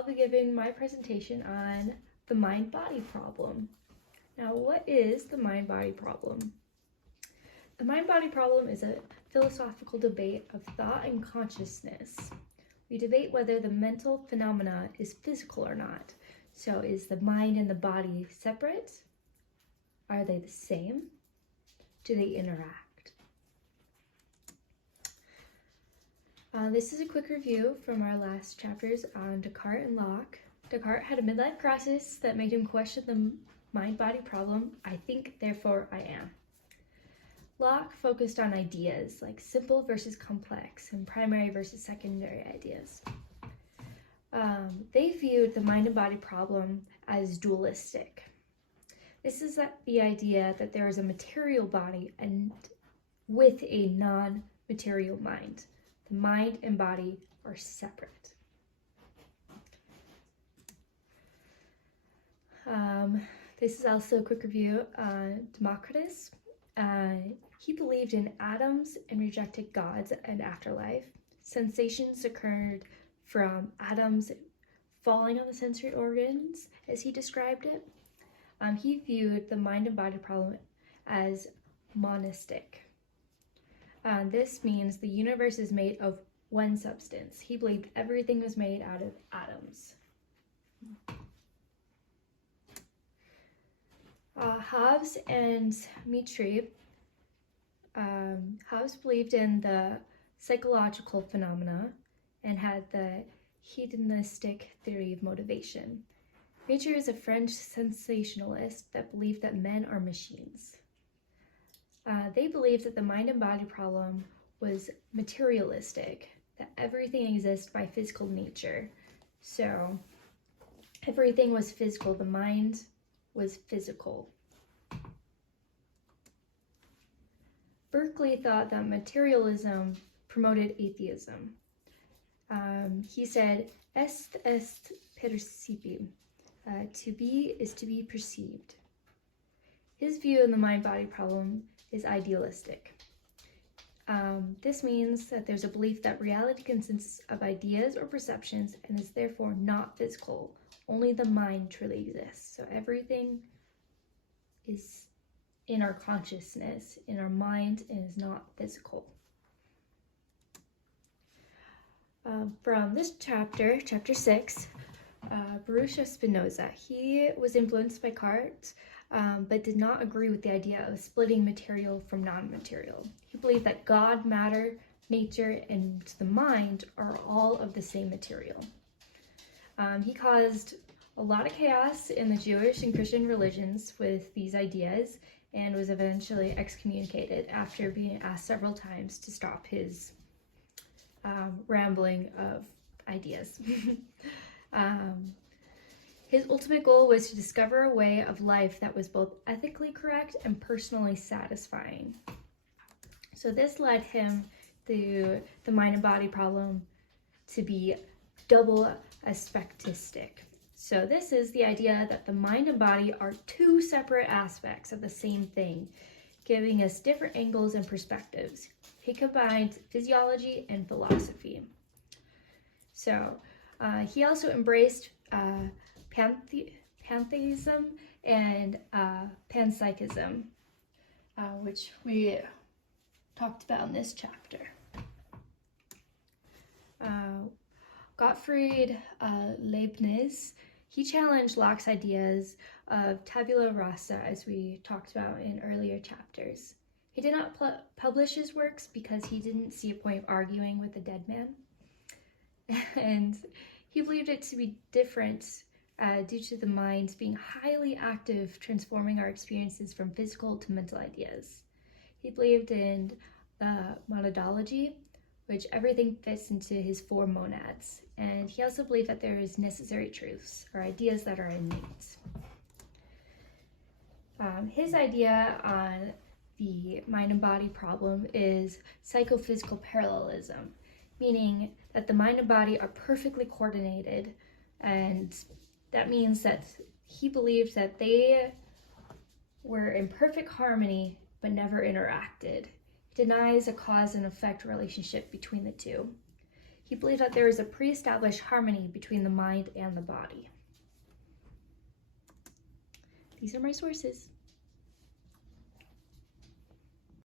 I'll be giving my presentation on the mind-body problem. Now, what is the mind-body problem? The mind-body problem is a philosophical debate of thought and consciousness. We debate whether the mental phenomena is physical or not. So is the mind and the body separate? Are they the same? Do they interact? This is a quick review from our last chapters on Descartes and Locke. Descartes had a midlife crisis that made him question the mind-body problem. I think, therefore I am. Locke focused on ideas like simple versus complex and primary versus secondary ideas. They viewed the mind and body problem as dualistic. This is the idea that there is a material body and with a non-material mind. The mind and body are separate. This is also a quick review on Democritus. He believed in atoms and rejected gods and afterlife. Sensations occurred from atoms falling on the sensory organs, as he described it. He viewed the mind and body problem as monistic. This means the universe is made of one substance. He believed everything was made out of atoms. Hobbes and Mitri. Hobbes believed in the psychological phenomena and had the hedonistic theory of motivation. Mitri is a French sensationalist that believed that men are machines. They believed that the mind and body problem was materialistic, that everything exists by physical nature. So everything was physical, the mind was physical. Berkeley thought that materialism promoted atheism. He said, est percipi, to be is to be perceived. His view of the mind-body problem is idealistic. This means that there's a belief that reality consists of ideas or perceptions and is therefore not physical. Only the mind truly exists. So everything is in our consciousness, in our mind, and is not physical. From this chapter, chapter 6, Baruch of Spinoza. He was influenced by Descartes, but did not agree with the idea of splitting material from non-material. He believed that God, matter, nature, and the mind are all of the same material. He caused a lot of chaos in the Jewish and Christian religions with these ideas and was eventually excommunicated after being asked several times to stop his rambling of ideas. His ultimate goal was to discover a way of life that was both ethically correct and personally satisfying. So this led him through the mind and body problem to be double aspectistic. So this is the idea that the mind and body are two separate aspects of the same thing, giving us different angles and perspectives. He combined physiology and philosophy. So he also embraced pantheism and panpsychism, which we talked about in this chapter. Gottfried Leibniz, he challenged Locke's ideas of tabula rasa, as we talked about in earlier chapters. He did not publish his works because he didn't see a point of arguing with a dead man. And he believed it to be different due to the mind being highly active, transforming our experiences from physical to mental ideas. He believed in the monadology, which everything fits into his four monads. And he also believed that there is necessary truths, or ideas that are innate. His idea on the mind and body problem is psychophysical parallelism, meaning that the mind and body are perfectly coordinated, and that means that he believed that they were in perfect harmony but never interacted. He denies a cause and effect relationship between the two. He believed that there was a pre-established harmony between the mind and the body. These are my sources.